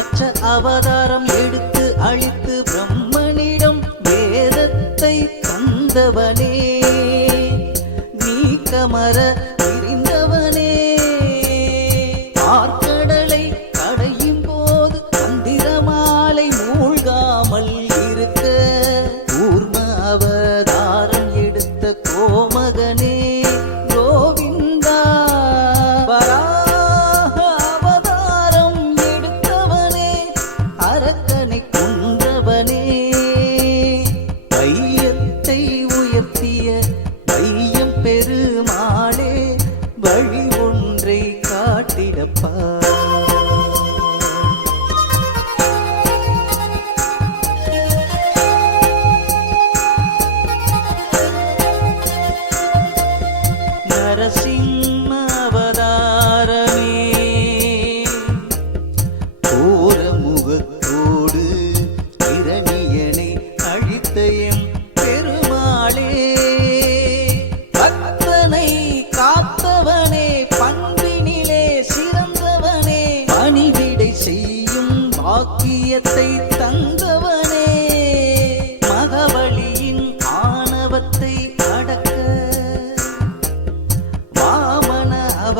மற்ற அவதாரம் எடுத்து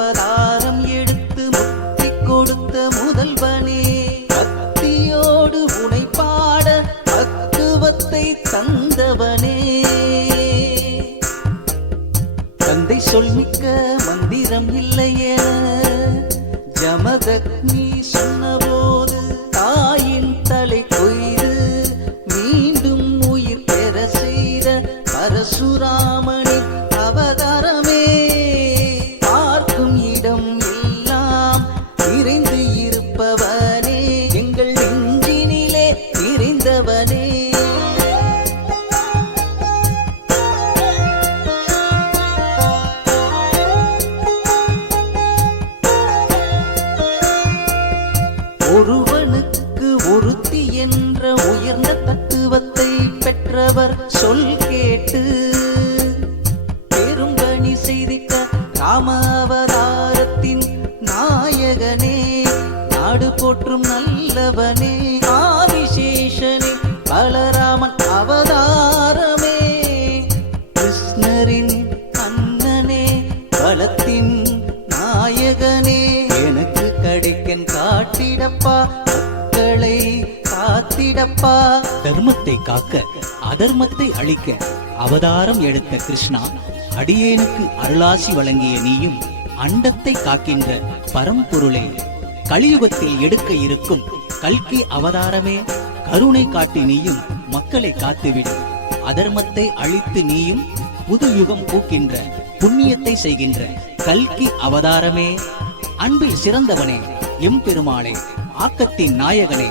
அவதாரம் எடுத்து முத்தி கொடுத்த முதல்வனே. பக்தியோடு உனை பாட பக்குவத்தை தந்தவனே. தந்தை சொல்மிக்க மந்திரம் இல்லையே ஜமதக்னி என்ற உயர்ந்த தத்துவத்தை பெற்றவர் சொல் கேட்டு பெரும்பணி செய்திக்க ராம அவதாரத்தின் நாயகனே நாடு போற்றும் நல்லவனே ஆதிசேஷனே பலராமன் அவதாரமே. கிருஷ்ணரின் அண்ணனே பலத்தின் நாயகனே எனக்கு கிடைக்கன் காட்டிடப்பா காத்திடப்பா தர்மத்தை காக்க அதர்மத்தை அழிக்க அவதாரம் எடுத்த கிருஷ்ணா அடியேனுக்கு அருளாசி வழங்கிய நீயும் அண்டத்தை காக்கின்ற பரம்பொருளே. கலியுகத்தில் எடுக்க இருக்கும் கல்கி அவதாரமே கருணை காட்டி நீயும் மக்களை காத்துவிடு. அதர்மத்தை அழித்து நீயும் புது யுகம் பூக்கின்ற புண்ணியத்தை செய்கின்ற கல்கி அவதாரமே. அன்பில் சிறந்தவனே எம்பெருமாளே ஆக்கத்தின் நாயகனே.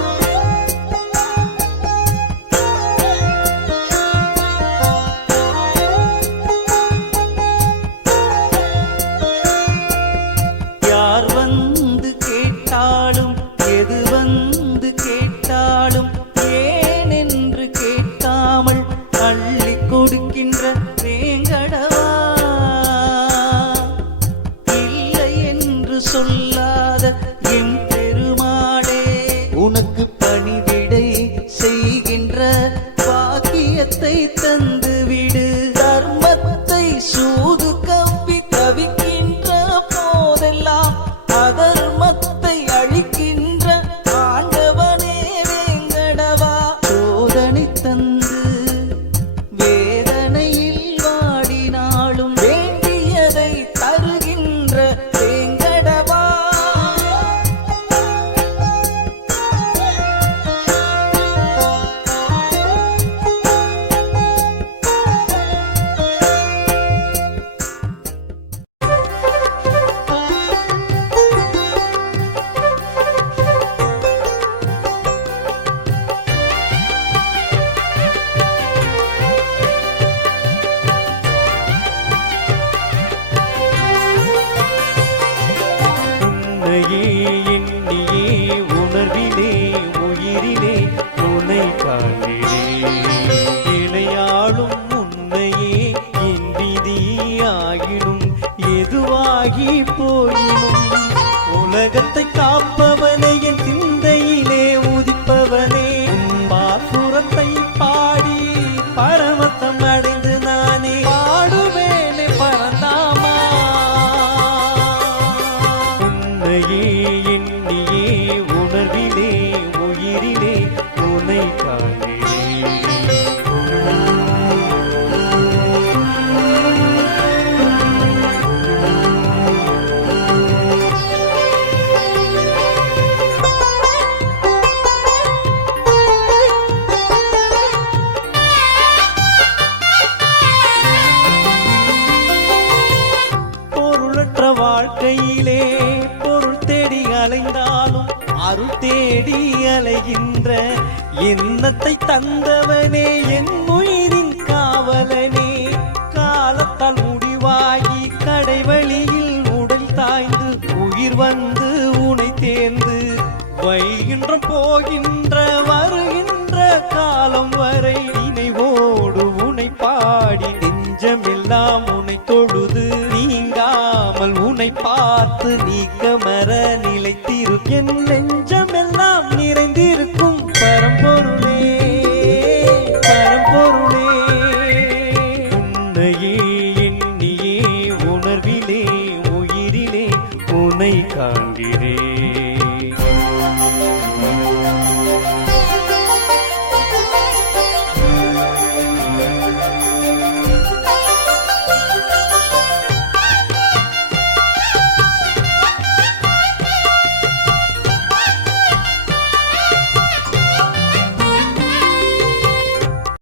இல்லாத சொல்லாத எம் வாழ்க்கையிலே பொருள் தேடி அலைந்தாலும் அருள் தேடி அலைகின்ற எண்ணத்தை தந்தவனே என் உயிரின் காவலனே. காலத்தால் முடிவாகி கடைவழியில் உடல் தாய்ந்து உயிர் வந்து உனை தேர்ந்து வைகின்ற போகின்ற வருகின்ற காலம் வரை நினைவோடு உனை பாடி நெஞ்சமெல்லாம் உனை தொழுது நீங்காமல் உனை பார்த்து நீக்கமர நிலைத்திரு. என் நெஞ்சமெல்லாம்